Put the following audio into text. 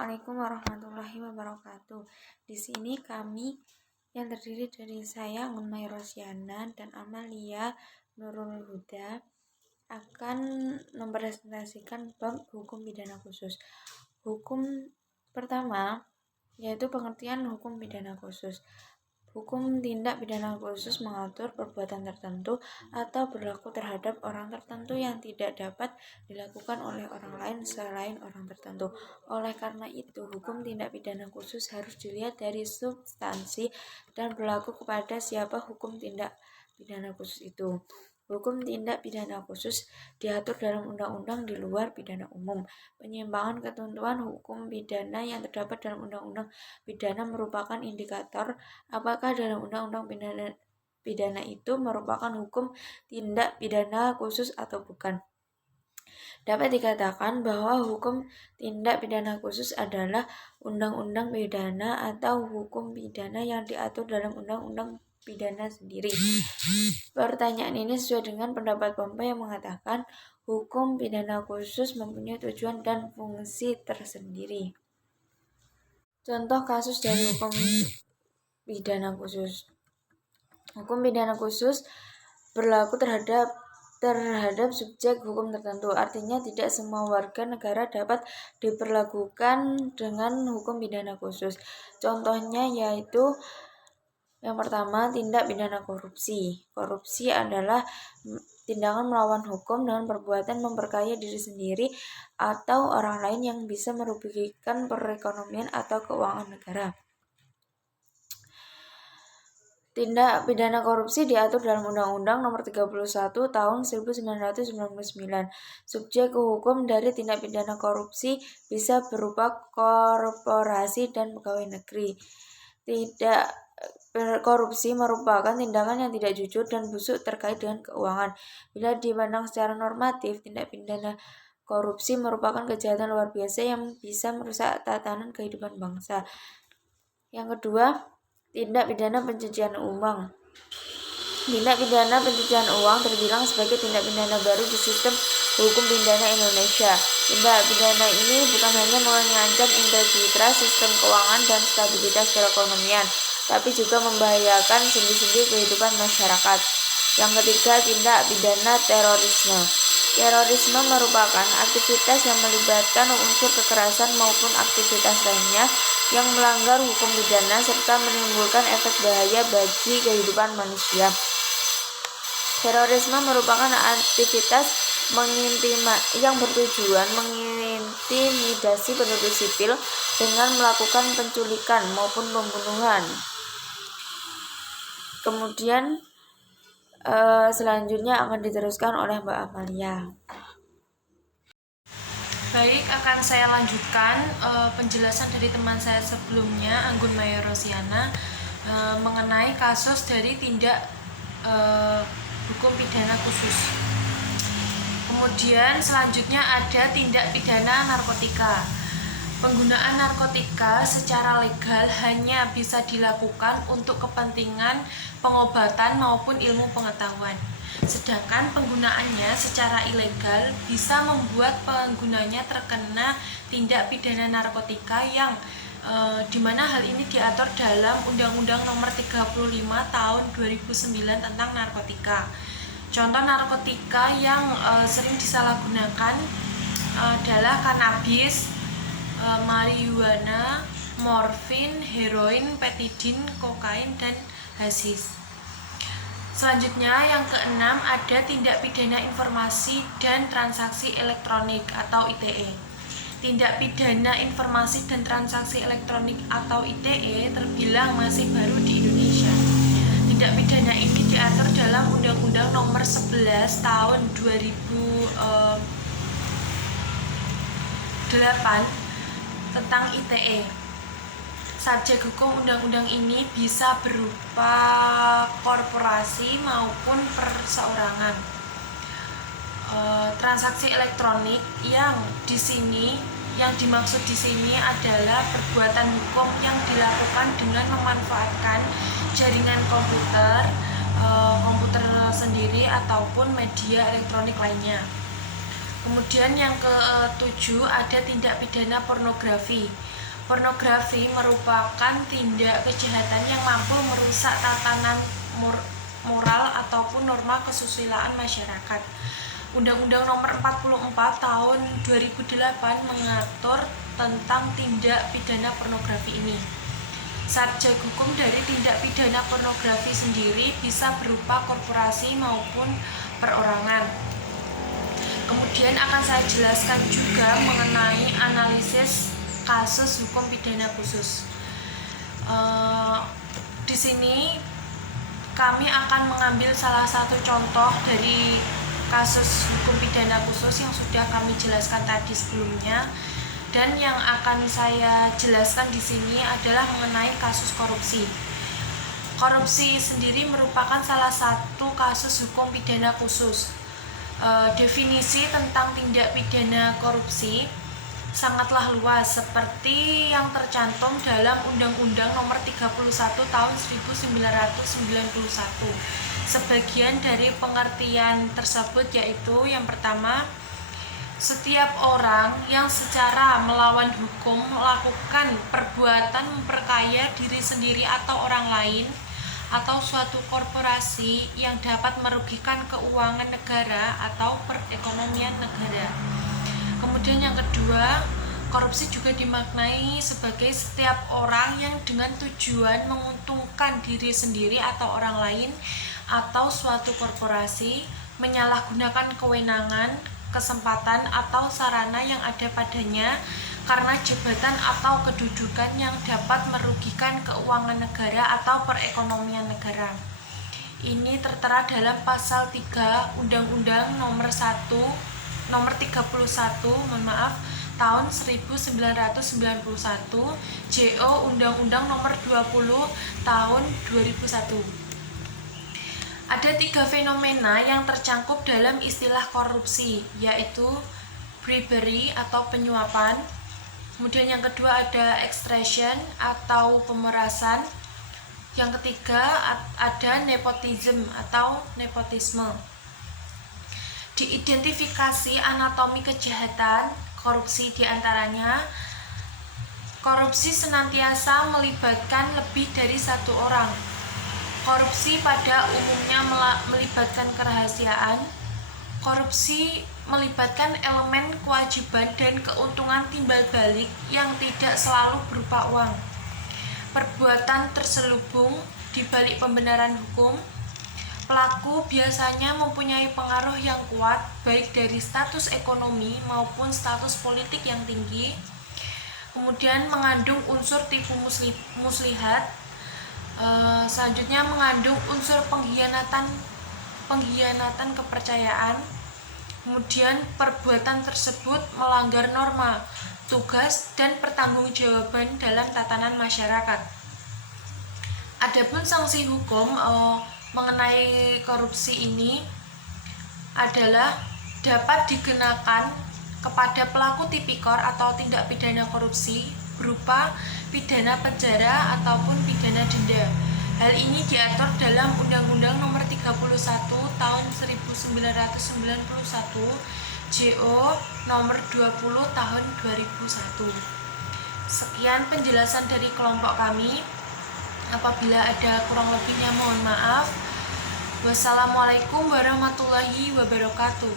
Assalamualaikum warahmatullahi wabarakatuh. Di sini kami yang terdiri dari saya, Anggun Maya Rosyana, dan Amalia Nurul Huda akan mempresentasikan bab hukum pidana khusus. Hukum pertama yaitu pengertian hukum pidana khusus. Hukum tindak pidana khusus mengatur perbuatan tertentu atau berlaku terhadap orang tertentu yang tidak dapat dilakukan oleh orang lain selain orang tertentu. Oleh karena itu, hukum tindak pidana khusus harus dilihat dari substansi dan berlaku kepada siapa hukum tindak pidana khusus itu. Hukum tindak pidana khusus diatur dalam undang-undang di luar pidana umum. Penyimpangan ketentuan hukum pidana yang terdapat dalam undang-undang pidana merupakan indikator apakah dalam undang-undang pidana itu merupakan hukum tindak pidana khusus atau bukan. Dapat dikatakan bahwa hukum tindak pidana khusus adalah undang-undang pidana atau hukum pidana yang diatur dalam undang-undang pidana sendiri. Pertanyaan ini sesuai dengan pendapat Pompey yang mengatakan hukum pidana khusus mempunyai tujuan dan fungsi tersendiri. Contoh kasus dari hukum pidana khusus. Hukum pidana khusus berlaku terhadap subjek hukum tertentu. Artinya tidak semua warga negara dapat diperlakukan dengan hukum pidana khusus. Contohnya yaitu yang pertama, tindak pidana korupsi. Korupsi adalah tindakan melawan hukum dengan perbuatan memperkaya diri sendiri atau orang lain yang bisa merugikan perekonomian atau keuangan negara. Tindak pidana korupsi diatur dalam Undang-Undang Nomor 31 Tahun 1999. Subjek hukum dari tindak pidana korupsi bisa berupa korporasi dan pegawai negeri. Korupsi merupakan tindakan yang tidak jujur dan busuk terkait dengan keuangan. Bila dipandang secara normatif, tindak pidana korupsi merupakan kejahatan luar biasa yang bisa merusak tatanan kehidupan bangsa. Yang kedua, tindak pidana pencucian uang. Tindak pidana pencucian uang terbilang sebagai tindak pidana baru di sistem hukum pidana Indonesia. Tindak pidana ini bukan hanya mengancam integritas sistem keuangan dan stabilitas perekonomian, tapi juga membahayakan sendi-sendi kehidupan masyarakat. Yang ketiga, tindak pidana terorisme. Terorisme merupakan aktivitas yang melibatkan unsur kekerasan maupun aktivitas lainnya yang melanggar hukum pidana serta menimbulkan efek bahaya bagi kehidupan manusia. Terorisme merupakan aktivitas yang bertujuan mengintimidasi penduduk sipil dengan melakukan penculikan maupun pembunuhan. Kemudian selanjutnya akan diteruskan oleh Mbak Amalia. Baik, akan saya lanjutkan penjelasan dari teman saya sebelumnya, Anggun Maya Rosyana, mengenai kasus dari tindak hukum pidana khusus. Kemudian selanjutnya ada tindak pidana narkotika. Penggunaan narkotika secara legal hanya bisa dilakukan untuk kepentingan pengobatan maupun ilmu pengetahuan. Sedangkan penggunaannya secara ilegal bisa membuat penggunanya terkena tindak pidana narkotika yang dimana hal ini diatur dalam Undang-Undang Nomor 35 Tahun 2009 tentang narkotika. Contoh narkotika yang sering disalahgunakan adalah kanabis, marijuana, morfin, heroin, petidin, kokain, dan hasis. Selanjutnya yang keenam ada tindak pidana informasi dan transaksi elektronik atau ITE. Tindak pidana informasi dan transaksi elektronik atau ITE terbilang masih baru di Indonesia. Tindak pidana ini diatur dalam Undang-Undang Nomor 11 Tahun 2008 tentang ITE. Subjek hukum undang-undang ini bisa berupa korporasi maupun perseorangan. Transaksi elektronik yang dimaksud di sini adalah perbuatan hukum yang dilakukan dengan memanfaatkan jaringan komputer sendiri ataupun media elektronik lainnya. Kemudian yang ke-7 ada tindak pidana pornografi. Pornografi merupakan tindak kejahatan yang mampu merusak tatanan moral ataupun norma kesusilaan masyarakat. Undang-Undang Nomor 44 Tahun 2008 mengatur tentang tindak pidana pornografi ini. Subjek hukum dari tindak pidana pornografi sendiri bisa berupa korporasi maupun perorangan. Kemudian akan saya jelaskan juga mengenai analisis kasus hukum pidana khusus. Di sini kami akan mengambil salah satu contoh dari kasus hukum pidana khusus yang sudah kami jelaskan tadi sebelumnya, dan yang akan saya jelaskan di sini adalah mengenai kasus korupsi. Korupsi sendiri merupakan salah satu kasus hukum pidana khusus. Definisi tentang tindak pidana korupsi sangatlah luas seperti yang tercantum dalam Undang-Undang Nomor 31 Tahun 1991. Sebagian dari pengertian tersebut yaitu yang pertama, setiap orang yang secara melawan hukum melakukan perbuatan memperkaya diri sendiri atau orang lain atau suatu korporasi yang dapat merugikan keuangan negara atau perekonomian negara. Kemudian yang kedua, korupsi juga dimaknai sebagai setiap orang yang dengan tujuan menguntungkan diri sendiri atau orang lain atau suatu korporasi menyalahgunakan kewenangan, kesempatan atau sarana yang ada padanya karena jabatan atau kedudukan yang dapat merugikan keuangan negara atau perekonomian negara. Ini tertera dalam pasal 3 Undang-Undang Nomor 31 Tahun 1991, JO Undang-Undang Nomor 20 Tahun 2001. Ada 3 fenomena yang tercangkup dalam istilah korupsi, yaitu bribery atau penyuapan. Kemudian yang kedua ada extortion atau pemerasan. Yang ketiga ada nepotism atau nepotisme. Diidentifikasi anatomi kejahatan korupsi diantaranya, korupsi senantiasa melibatkan lebih dari satu orang. Korupsi pada umumnya melibatkan kerahasiaan. Korupsi melibatkan elemen kewajiban dan keuntungan timbal balik yang tidak selalu berupa uang. Perbuatan terselubung di balik pembenaran hukum. Pelaku biasanya mempunyai pengaruh yang kuat baik dari status ekonomi maupun status politik yang tinggi. Kemudian mengandung unsur tipu muslihat. Selanjutnya mengandung unsur pengkhianatan kepercayaan. Kemudian perbuatan tersebut melanggar norma, tugas, dan pertanggungjawaban dalam tatanan masyarakat. Adapun sanksi hukum mengenai korupsi ini adalah dapat dikenakan kepada pelaku tipikor atau tindak pidana korupsi berupa pidana penjara ataupun pidana denda. Hal ini diatur dalam Undang-Undang Nomor 31 Tahun 1991, JO Nomor 20 Tahun 2001. Sekian penjelasan dari kelompok kami. Apabila ada kurang lebihnya mohon maaf. Wassalamualaikum warahmatullahi wabarakatuh.